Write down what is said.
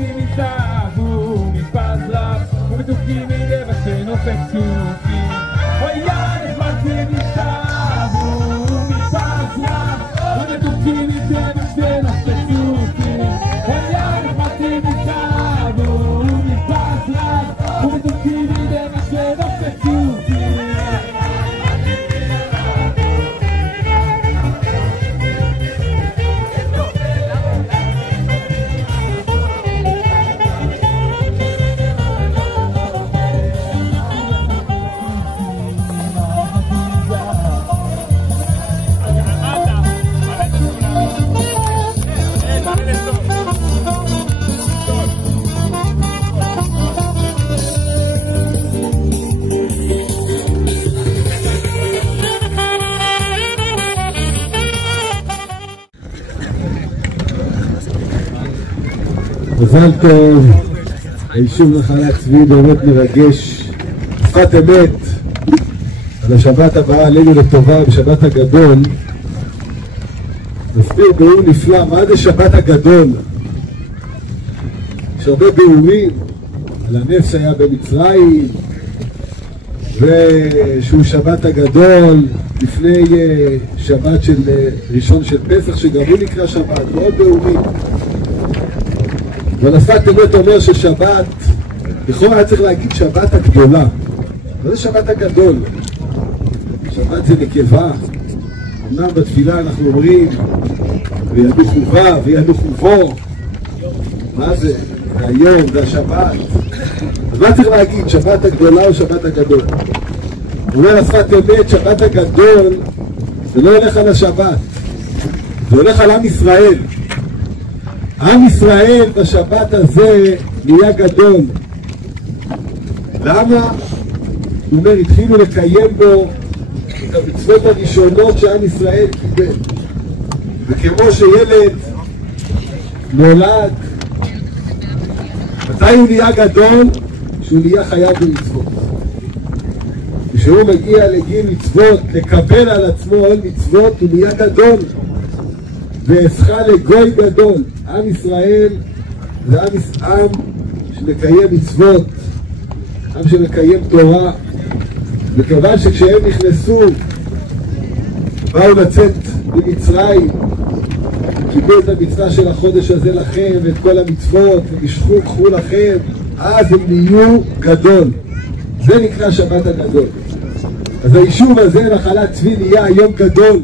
מתים מתאהבו מפז רב ומתוקים מלבשן אופק צופים היה נחמדים מתאהבו מפז רב ומתוקים מלבשן אופק צופים היה נחמדים מתאהבו מפז רב ומתוקים מלבשן אופק צופים מזל טוב, היישוב נחלת צבי באמת מרגש, שפת אמת על השבת הבאה עלינו לטובה בשבת הגדול. נסביר ביאור נפלא, מה זה שבת הגדול? יש הרבה ביאורים על הנס שהיה במצרים ושהוא שבת הגדול לפני שבת של ראשון של פסח שגם הוא נקרא שבת, ועוד ביאורים. אבל השפת אמת אומר ששבת, לכאורה היה צריך להגיד שבת הגדולה. מה זה שבת הגדול? שבת זה נקבה. אמנם בתפילה אנחנו אומרים וידו חובה וידו חובו. מה זה? זה היום, זה השבת. אז מה צריך להגיד? שבת הגדולה או שבת הגדול? אומר השפת אמת, שבת הגדול זה לא הולך על השבת, זה הולך על עם ישראל. עם ישראל בשבת הזה נהיה גדול. למה? הוא אומר, התחילו לקיים בו את המצוות הראשונות שעם ישראל קיבל. וכמו שילד נולד, מתי הוא נהיה גדול? שהוא נהיה חייב במצוות. כשהוא מגיע לגיל מצוות, לקבל על עצמו עוד מצוות, הוא נהיה גדול. ואסך לגוי גדול. עם ישראל זה עם שמקיים מצוות, עם שמקיים תורה. וכיוון שכשהם נכנסו, באו לצאת ממצרים, קיבלו את המצווה של החודש הזה לכם ואת כל המצוות, ומשכו קחו לכם, אז הם נהיו גדול. זה נקרא שבת הגדול. אז היישוב הזה נחלת צבי נהיה היום גדול.